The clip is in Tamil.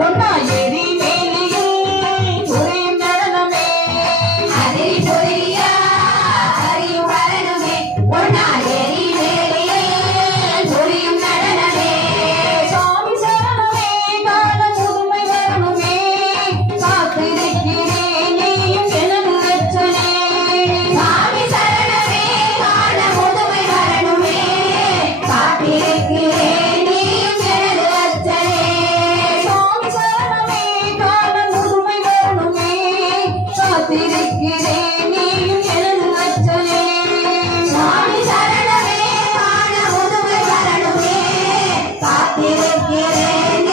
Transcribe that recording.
ஒன்னா ஏறி மேலியில் புரியும் நடனமே அதிரி புரியா அறியும் வரணுமே ஒன்னா ஏறி மேலியில் புரியும் நடனமே சாமி சரணமே கால முதுமை வரணுமே காத்திருக்கிறேன் நீயும் எனது ரச்சனே சாமி சரணமே காண முதுமை வரணுமே காத்திருக்கிறேன் நீயும் எனது அச்சனே சாமி சரணமே கால முதுமை வரணுமே காத்திருக்கிறேன் நீயும் எனது ரச்சனே சாமி சரணமே காண முதுமை வரணுமே காத்திருக்கிறேன்